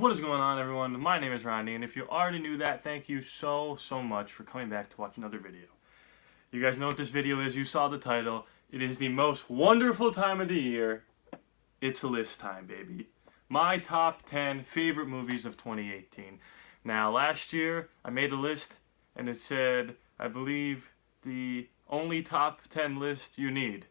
What is going on, everyone? My name is Ronnie, and if you already knew that, thank you so much for coming back to watch another video. You guys know what this video is. You saw the title. It is the most wonderful time of the year. It's list time, baby. My top 10 favorite movies of 2018. Now, last year, I made a list, and it said, I believe, the only top 10 list you need.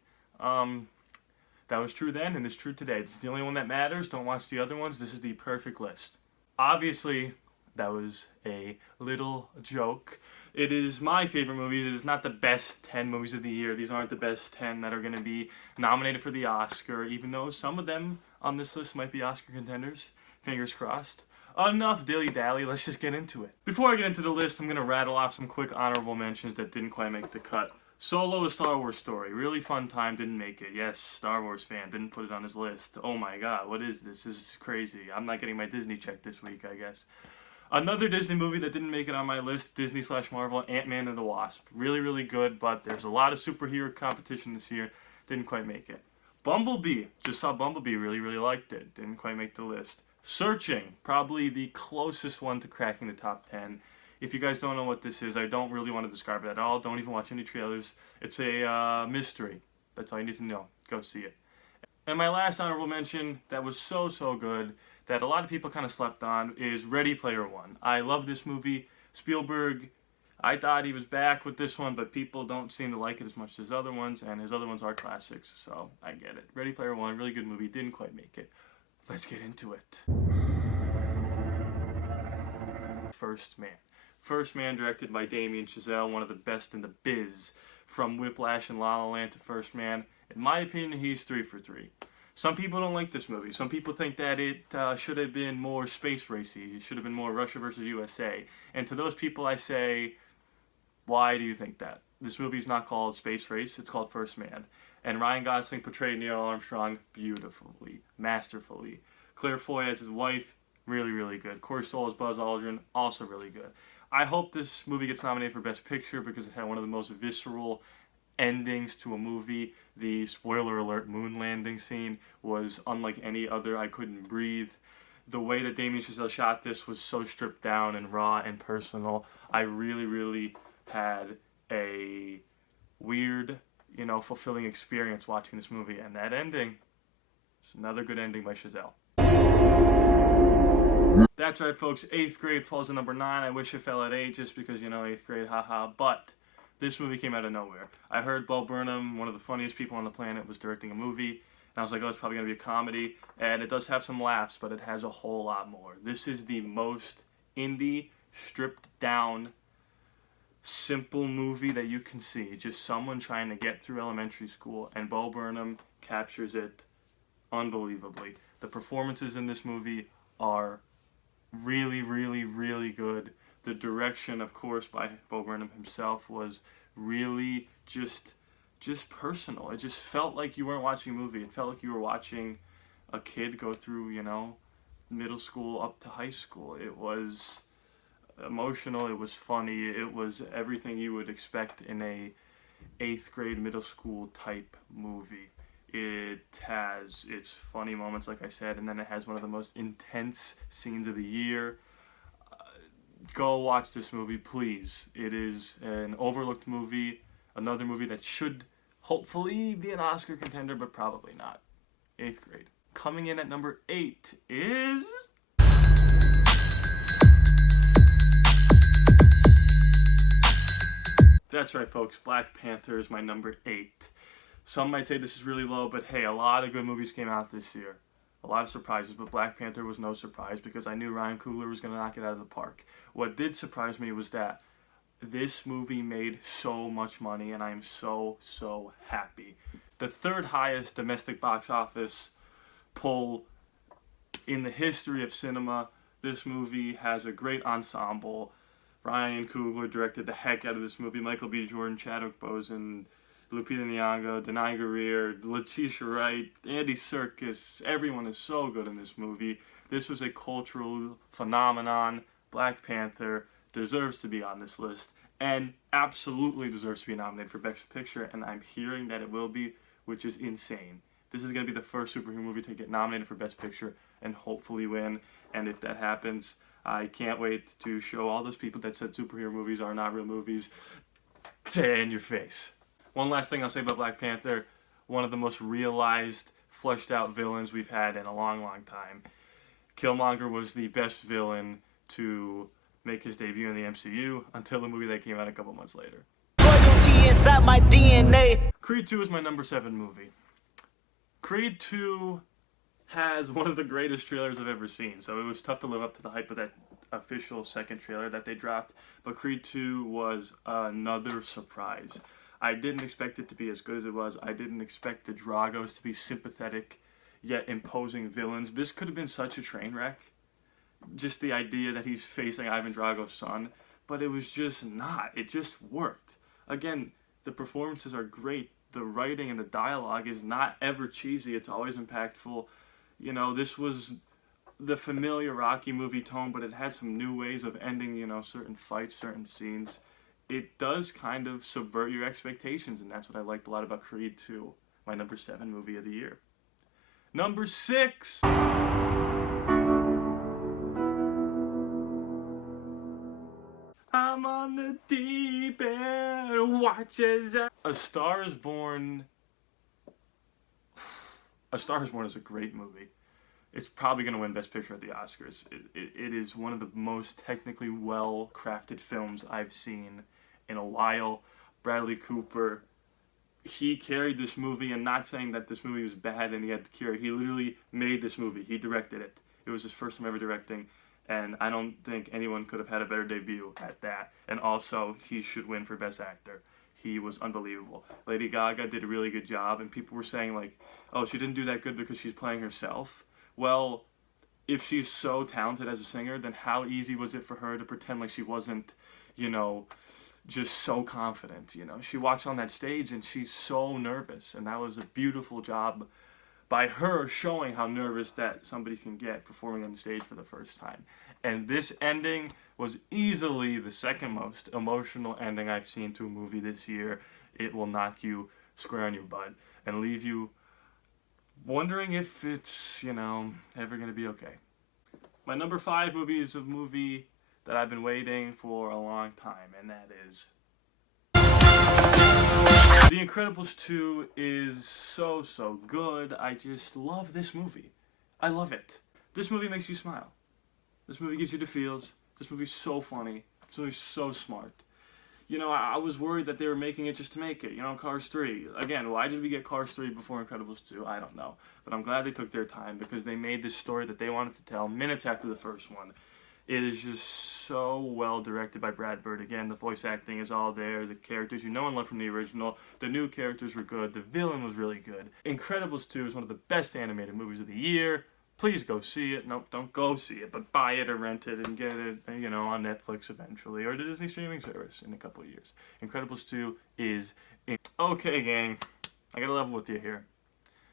That was true then, and it's true today. This is the only one that matters. Don't watch the other ones. This is the perfect list. Obviously, that was a little joke. It is my favorite movies. It is not the best 10 movies of the year. These aren't the best 10 that are going to be nominated for the Oscar, even though some of them on this list might be Oscar contenders. Fingers crossed. Enough dilly-dally, let's just get into it. Before I get into the list, I'm going to rattle off some quick honorable mentions that didn't quite make the cut. Solo: A Star Wars Story. Really fun time, didn't make it. Yes, Star Wars fan, didn't put it on his list. Oh my god, what is this? This is crazy. I'm not getting my Disney check this week, I guess. Another Disney movie that didn't make it on my list, Disney/Marvel, Ant-Man and the Wasp. Really good, but there's a lot of superhero competition this year. Didn't quite make it. Bumblebee. Just saw Bumblebee, really liked it. Didn't quite make the list. Searching. Probably the closest one to cracking the top 10. If you guys don't know what this is, I don't really want to describe it at all. Don't even watch any trailers. It's a mystery. That's all you need to know. Go see it. And my last honorable mention that was so good that a lot of people kind of slept on is Ready Player One. I love this movie. Spielberg, I thought he was back with this one, but people don't seem to like it as much as his other ones, and his other ones are classics, so I get it. Ready Player One, really good movie. Didn't quite make it. Let's get into it. First Man. First Man, directed by Damien Chazelle, one of the best in the biz. From Whiplash and La La Land to First Man, in my opinion, he's 3 for 3. Some people don't like this movie. Some people think that it should have been more space racy. It should have been more Russia versus USA. And to those people I say, why do you think that? This movie's not called Space Race, it's called First Man. And Ryan Gosling portrayed Neil Armstrong beautifully, masterfully. Claire Foy as his wife, really good. Corey Stoll as Buzz Aldrin, also really good. I hope this movie gets nominated for Best Picture because it had one of the most visceral endings to a movie. The spoiler alert moon landing scene was unlike any other. I couldn't breathe. The way that Damien Chazelle shot this was so stripped down and raw and personal. I really had a weird, fulfilling experience watching this movie. And that ending is another good ending by Chazelle. That's right, folks. 8th grade falls at number 9. I wish it fell at 8 just because, 8th grade, haha. But this movie came out of nowhere. I heard Bo Burnham, one of the funniest people on the planet, was directing a movie. And I was like, oh, it's probably going to be a comedy. And it does have some laughs, but it has a whole lot more. This is the most indie, stripped down, simple movie that you can see. Just someone trying to get through elementary school. And Bo Burnham captures it unbelievably. The performances in this movie are really good. The direction, of course, by Bo Burnham himself was really just personal. It just felt like you weren't watching a movie. It felt like you were watching a kid go through, middle school up to high school. It was emotional, it was funny, it was everything you would expect in a 8th grade middle school type movie. It has its funny moments, like I said, and then it has one of the most intense scenes of the year. Go watch this movie, please. It is an overlooked movie, another movie that should hopefully be an Oscar contender, but probably not. 8th grade. Coming in at number 8 is... That's right, folks. Black Panther is my number 8. Some might say this is really low, but hey, a lot of good movies came out this year. A lot of surprises, but Black Panther was no surprise because I knew Ryan Coogler was going to knock it out of the park. What did surprise me was that this movie made so much money, and I'm so happy. The 3rd highest domestic box office pull in the history of cinema. This movie has a great ensemble. Ryan Coogler directed the heck out of this movie. Michael B. Jordan, Chadwick Boseman, Lupita Nyong'o, Denai Guerrero, Letitia Wright, Andy Serkis. Everyone is so good in this movie. This was a cultural phenomenon. Black Panther deserves to be on this list and absolutely deserves to be nominated for Best Picture, and I'm hearing that it will be, which is insane. This is going to be the first superhero movie to get nominated for Best Picture and hopefully win. And if that happens, I can't wait to show all those people that said superhero movies are not real movies in your face. One last thing I'll say about Black Panther, one of the most realized, fleshed out villains we've had in a long, long time. Killmonger was the best villain to make his debut in the MCU until the movie that came out a couple months later. Loyalty inside my DNA. Creed 2 is my number 7 movie. Creed 2 has one of the greatest trailers I've ever seen, so it was tough to live up to the hype of that official second trailer that they dropped, but Creed 2 was another surprise. I didn't expect it to be as good as it was. I didn't expect the Dragos to be sympathetic yet imposing villains. This could have been such a train wreck, just the idea that he's facing Ivan Drago's son, but it was just not. It just worked. Again, the performances are great. The writing and the dialogue is not ever cheesy. It's always impactful. You know, this was the familiar Rocky movie tone, but it had some new ways of ending, you know, certain fights, certain scenes. It does kind of subvert your expectations, and that's what I liked a lot about Creed 2, my number 7 movie of the year. Number 6! I'm on the deep end, watch as A Star is Born. A Star is Born is a great movie. It's probably going to win Best Picture at the Oscars. It is one of the most technically well-crafted films I've seen in a while. Bradley Cooper, he carried this movie, and not saying that this movie was bad and he had to carry it. He literally made this movie. He directed it. It was his first time ever directing, and I don't think anyone could have had a better debut at that. And also, he should win for Best Actor. He was unbelievable. Lady Gaga did a really good job, and people were saying, like, oh, she didn't do that good because she's playing herself. Well, if she's so talented as a singer, then how easy was it for her to pretend like she wasn't, you know, just so confident, you know? She walks on that stage and she's so nervous, and that was a beautiful job by her showing how nervous that somebody can get performing on the stage for the first time. And this ending was easily the second most emotional ending I've seen to a movie this year. It will knock you square on your butt and leave you wondering if it's, you know, ever going to be okay. My number 5 movie is a movie that I've been waiting for a long time, and that is The Incredibles 2 is so good. I just love this movie. I love it. This movie makes you smile. This movie gives you the feels. This movie's so funny. This movie's so smart. You know, I was worried that they were making it just to make it. You know, Cars 3. Again, why did we get Cars 3 before Incredibles 2? I don't know. But I'm glad they took their time because they made this story that they wanted to tell minutes after the first one. It is just so well directed by Brad Bird. Again, the voice acting is all there. The characters you know and love from the original. The new characters were good. The villain was really good. Incredibles 2 is one of the best animated movies of the year. Please go see it. Nope, don't go see it, but buy it or rent it and get it, you know, on Netflix eventually or the Disney streaming service in a couple of years. Incredibles 2 is... Okay, gang. I gotta level with you here.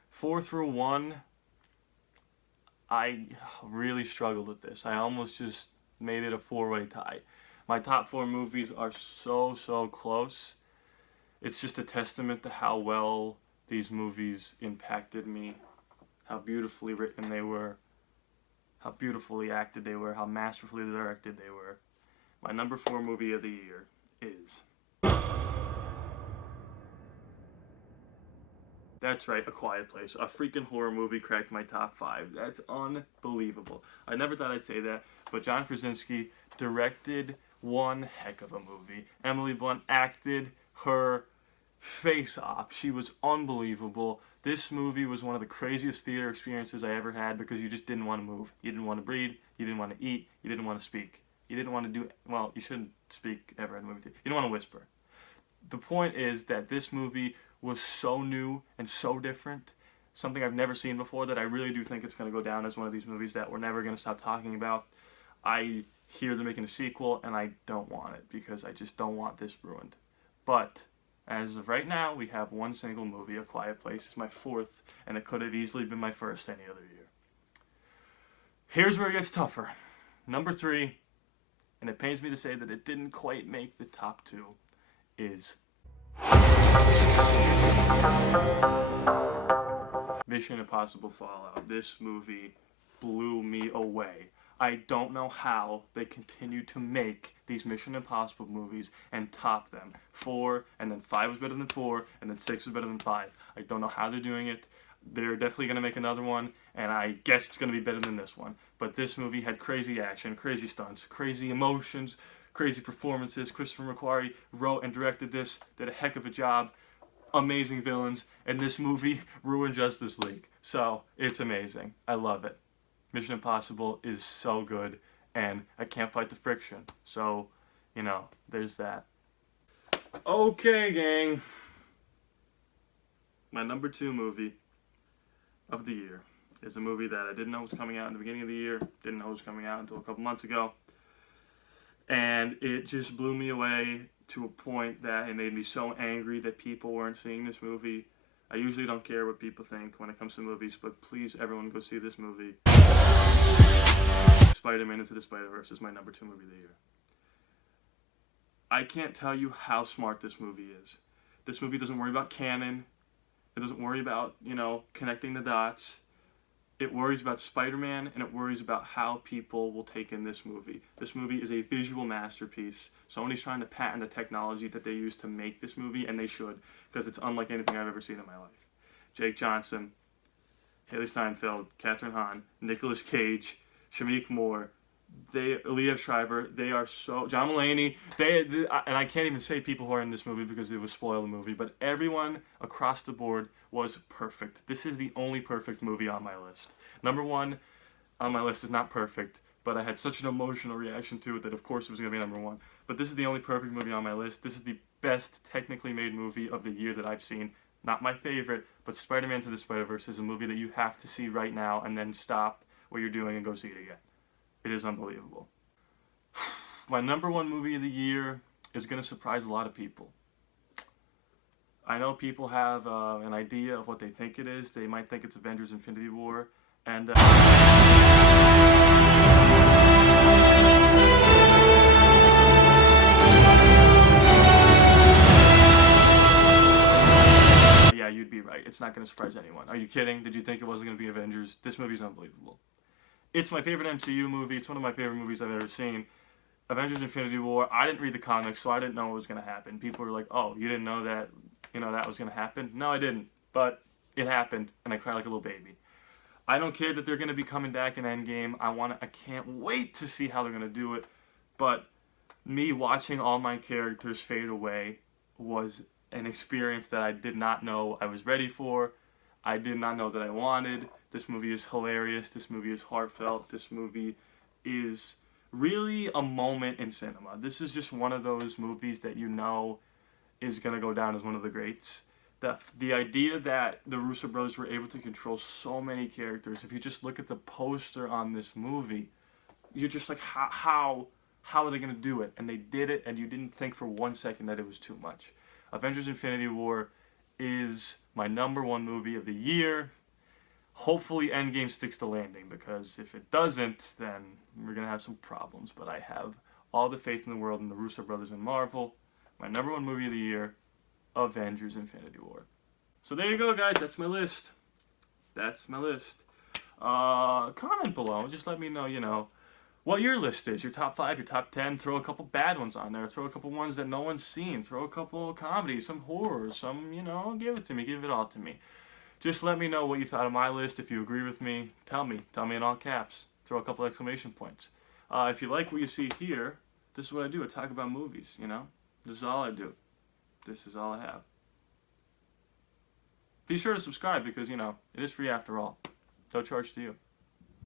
4 through 1... I really struggled with this. I almost just made it a 4-way tie. My top 4 movies are so close. It's just a testament to how well these movies impacted me, how beautifully written they were, how beautifully acted they were, how masterfully directed they were. My number 4 movie of the year is... That's right, A Quiet Place. A freaking horror movie cracked my top 5. That's unbelievable. I never thought I'd say that, but John Krasinski directed one heck of a movie. Emily Blunt acted her face off. She was unbelievable. This movie was one of the craziest theater experiences I ever had because you just didn't want to move. You didn't want to breathe. You didn't want to eat. You didn't want to speak. You didn't want to do... Well, you shouldn't speak ever in a movie theater. You don't want to whisper. The point is that this movie was so new and so different, something I've never seen before, that I really do think it's going to go down as one of these movies that we're never going to stop talking about. I hear they're making a sequel, and I don't want it, because I just don't want this ruined. But, as of right now, we have one single movie, A Quiet Place. It's my 4th, and it could have easily been my 1st any other year. Here's where it gets tougher. Number 3, and it pains me to say that it didn't quite make the top 2, is... Mission Impossible Fallout. This movie blew me away. I don't know how they continue to make these Mission Impossible movies and top them. 4, and then 5 was better than 4, and then 6 was better than 5. I don't know how they're doing it. They're definitely going to make another one, and I guess it's going to be better than this one. But this movie had crazy action, crazy stunts, crazy emotions, crazy performances. Christopher McQuarrie wrote and directed this, did a heck of a job. Amazing villains, and this movie ruined Justice League. So, it's amazing. I love it. Mission Impossible is so good, and I can't fight the friction. So, you know, there's that. Okay, gang. My number 2 movie of the year is a movie that I didn't know was coming out in the beginning of the year, didn't know it was coming out until a couple months ago, and it just blew me away to a point that it made me so angry that people weren't seeing this movie. I usually don't care what people think when it comes to movies, but please, everyone, go see this movie. Spider-Man Into the Spider-Verse is my number 2 movie of the year. I can't tell you how smart this movie is. This movie doesn't worry about canon. It doesn't worry about, you know, connecting the dots. It worries about Spider-Man, and it worries about how people will take in this movie. This movie is a visual masterpiece. Sony's trying to patent the technology that they use to make this movie, and they should, because it's unlike anything I've ever seen in my life. Jake Johnson, Haley Steinfeld, Kathryn Hahn, Nicolas Cage, Shameik Moore, Liev Schreiber, they are so... John Mulaney, and I can't even say people who are in this movie because it would spoil the movie, but everyone across the board was perfect. This is the only perfect movie on my list. Number 1 on my list is not perfect, but I had such an emotional reaction to it that of course it was going to be number 1. But this is the only perfect movie on my list. This is the best technically made movie of the year that I've seen. Not my favorite, but Spider-Man Into the Spider-Verse is a movie that you have to see right now and then stop what you're doing and go see it again. It is unbelievable. My number 1 movie of the year is going to surprise a lot of people. I know people have an idea of what they think it is. They might think it's Avengers Infinity War. And yeah, you'd be right. It's not going to surprise anyone. Are you kidding? Did you think it wasn't going to be Avengers? This movie's unbelievable. It's my favorite MCU movie. It's one of my favorite movies I've ever seen. Avengers Infinity War, I didn't read the comics, so I didn't know what was going to happen. People were like, oh, you didn't know that, you know, that was going to happen? No, I didn't. But it happened, and I cried like a little baby. I don't care that they're going to be coming back in Endgame. I can't wait to see how they're going to do it. But me watching all my characters fade away was an experience that I did not know I was ready for. I did not know that I wanted. This movie is hilarious. This movie is heartfelt. This movie is really a moment in cinema. This is just one of those movies that you know is going to go down as one of the greats. The idea that the Russo brothers were able to control so many characters, if you just look at the poster on this movie, you're just like, how are they going to do it? And they did it, and you didn't think for 1 second that it was too much. Avengers Infinity War is my number 1 movie of the year. Hopefully Endgame sticks the landing, because if it doesn't, then we're going to have some problems. But I have all the faith in the world in the Russo brothers and Marvel. My number 1 movie of the year, Avengers Infinity War. So there you go, guys. That's my list. That's my list. Comment below. Just let me know, you know, what your list is. Your top 5, your top 10. Throw a couple bad ones on there. Throw a couple ones that no one's seen. Throw a couple comedies, some horror, some, you know, give it to me. Give it all to me. Just let me know what you thought of my list. If you agree with me, tell me. Tell me in all caps. Throw a couple exclamation points. If you like what you see here, this is what I do. I talk about movies, you know. This is all I do. This is all I have. Be sure to subscribe because, you know, it is free after all. No charge to you.